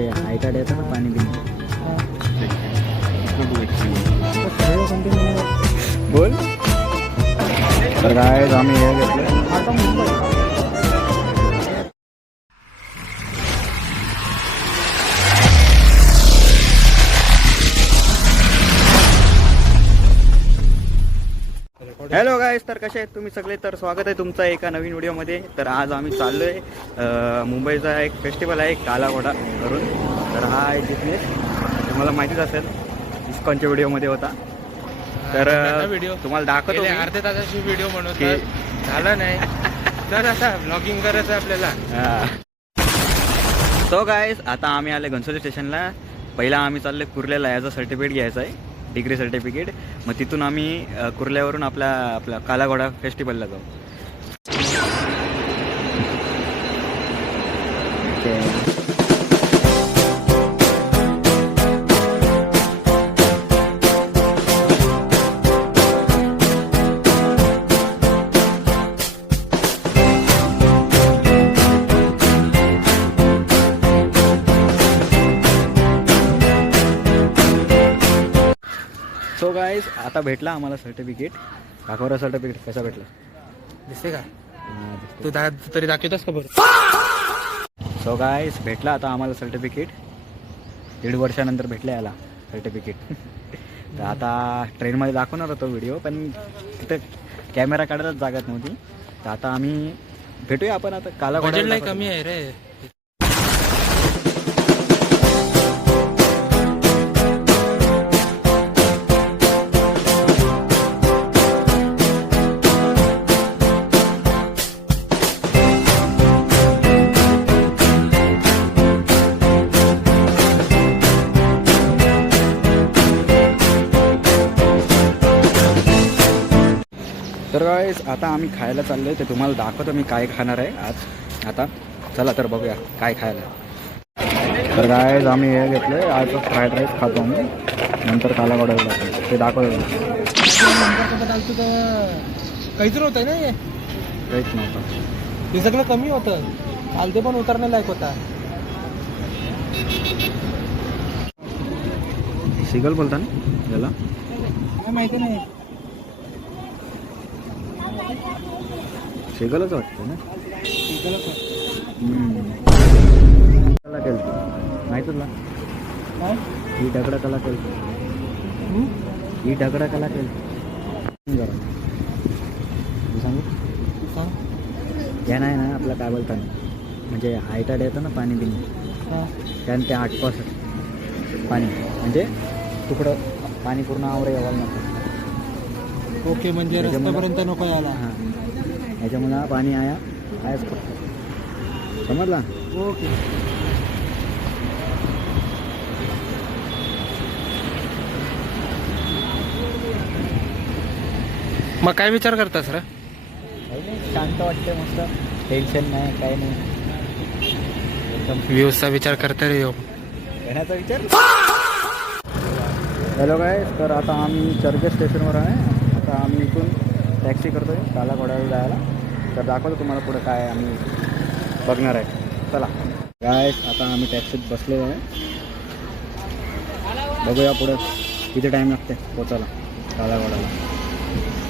म्हणजे हायटाड येतं ना पाणी बिन बोल. तर काय आम्ही हे घेतलं आता मुंबई. हॅलो गाईस, तर कसे आहेत तुम्ही सगळे. तर स्वागत आहे तुमचं एका नवीन व्हिडिओमध्ये. तर आज आम्ही चाललो आहे मुंबईचा एक फेस्टिवल आहे काला घोडा करून. तर हा आहे बिझनेस, तुम्हाला माहितीच असेल, इस्कॉनच्या व्हिडिओमध्ये होता. तर व्हिडिओ तुम्हाला दाखवतो. अर्ध्या तासाची व्हिडिओ म्हणून झाला नाही तर आता ब्लॉगिंग करायचं आपल्याला. तो गाईस आता आम्ही आले घनसोली स्टेशनला. पहिला आम्ही चालले कुर्ल्याला, याचं सर्टिफिकेट घ्यायचं आहे, डिग्री सर्टिफिकेट. मग तिथून आम्ही कुर्ल्यावरून आपल्या काला घोडा फेस्टिवलला जाऊ. सो गाईज आता भेटला आम्हाला सर्टिफिकेट. दाखवरा सर्टिफिकेट कसा भेटला दिसते का? तू तरी दाखवतोस का बरं? सो गाईज भेटला आता आम्हाला सर्टिफिकेट. 1.5 वर्षानंतर भेटला याला सर्टिफिकेट. तर आता ट्रेनमध्ये दाखवणार होतो व्हिडिओ, पण तिथं कॅमेरा काढायलाच जागात नव्हती. तर आता आम्ही भेटूया आपण आता काला घोडा. नाही कमी आहे रे. तर गाईस आता आम्ही खायला चाललो आहे. ते तुम्हाला दाखवतो मी काय खाणार आहे आज. आता चला तर बघूया काय खायला. तर गाईस आम्ही हे घेतलं आहे, आज फ्राईड राईस खातो आम्ही, नंतर काला घोड्याला जातो. ते दाखवतो. काहीच नव्हतं ना हे, काहीच नव्हतं. हे सगळं कमी होतं. चालते पण उतरणे लायक होता. सिगल बोलता ना याला? काय माहिती नाही. शेगलच वाटतं ना. कला केलं माहित तुला? ही ढगडा कला केलं. ही ढगडा कला केलं जरा सांगू या नाही ना. आपलं काय बोलता म्हणजे हायटाड येतं ना पाणी बिन, त्यानं ते 8% पाणी, म्हणजे तुकडं पाणी पूर्ण आवरे यावं नको. ओके, म्हणजे रस्त्यापर्यंत नको यायला. हां, याच्यामुळं पाणी आहेच फक्त, समजला? ओके. मग काय विचार करतास रे? शांत वाटते, मस्त, टेन्शन नाही, काय नाही, एकदम व्ह्यूजचा विचार करता रे. येण्याचा विचार. हॅलो गाईस, तर आता आम्ही चर्चगेट स्टेशनवर आहे. आता आम्ही इथून टॅक्सी करतो आहे काला घोड्याला जायला. तर दाखवतो तुम्हाला पुढं काय आम्ही बघणार आहे. चला गाईस, आता आम्ही टॅक्सीत बसलेलो आहे. बघूया पुढं किती टाईम लागते पोचायला काला घोड्याला.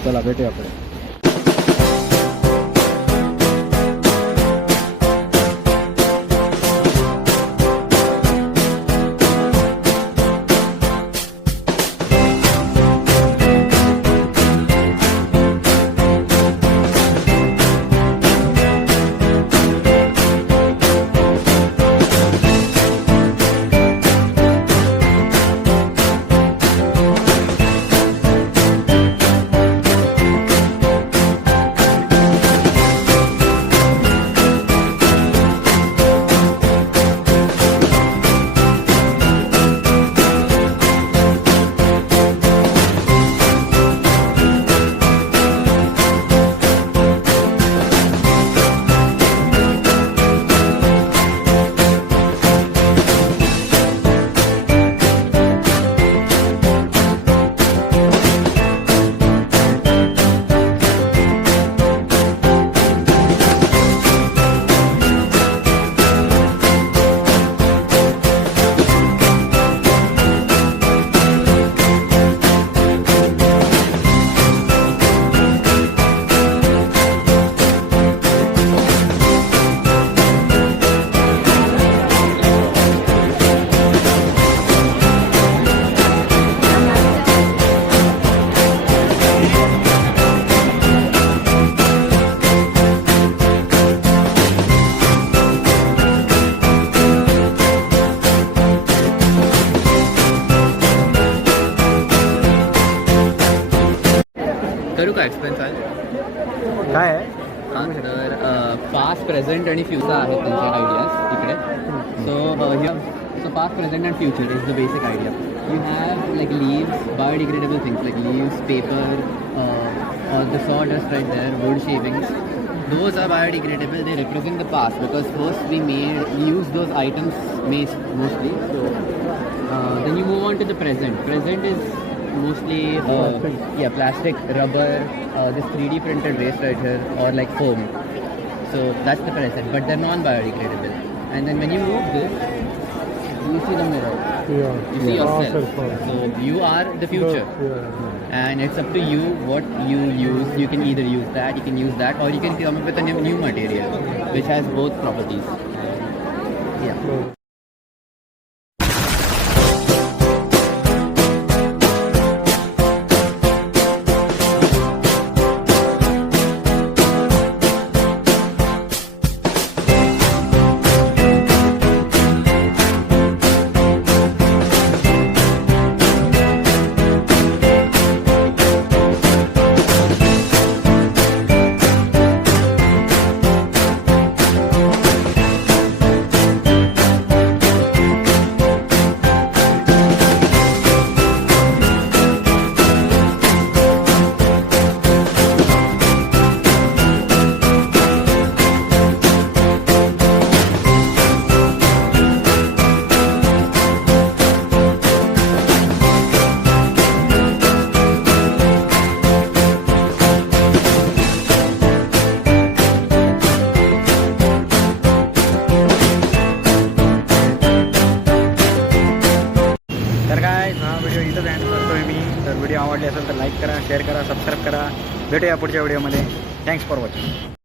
चला भेटूया पुढे. तुका एक्सप्लेन सांग. काय आहे? तर पास्ट प्रेझेंट आणि फ्युचर आहेत त्यांचे आयडियाज इकडे. So past present and future is the basic idea. You have like leaves, biodegradable things like leaves, paper, the sawdust right there, wood shavings. Those are biodegradable. They represent the past because first we used those items mostly. So then you move on to the present. Present is mostly plastic, rubber, this 3D printed waste right here, or like foam. So that's the present, but they're non-biodegradable. And then when you move this, you see the mirror. Yeah. You see yourself. Ourselves. So you are the future. Yeah. And it's up to you what you use. You can either use that, you can use that, or you can come up with a new material which has both properties. Yeah. So, तर काय हा video इथंच end करतोय मी. तर video आवडले असेल तर like करा, शेअर करा, सबस्क्राईब करा. भेटूया पुढच्या व्हिडिओमध्ये. Thanks for watching.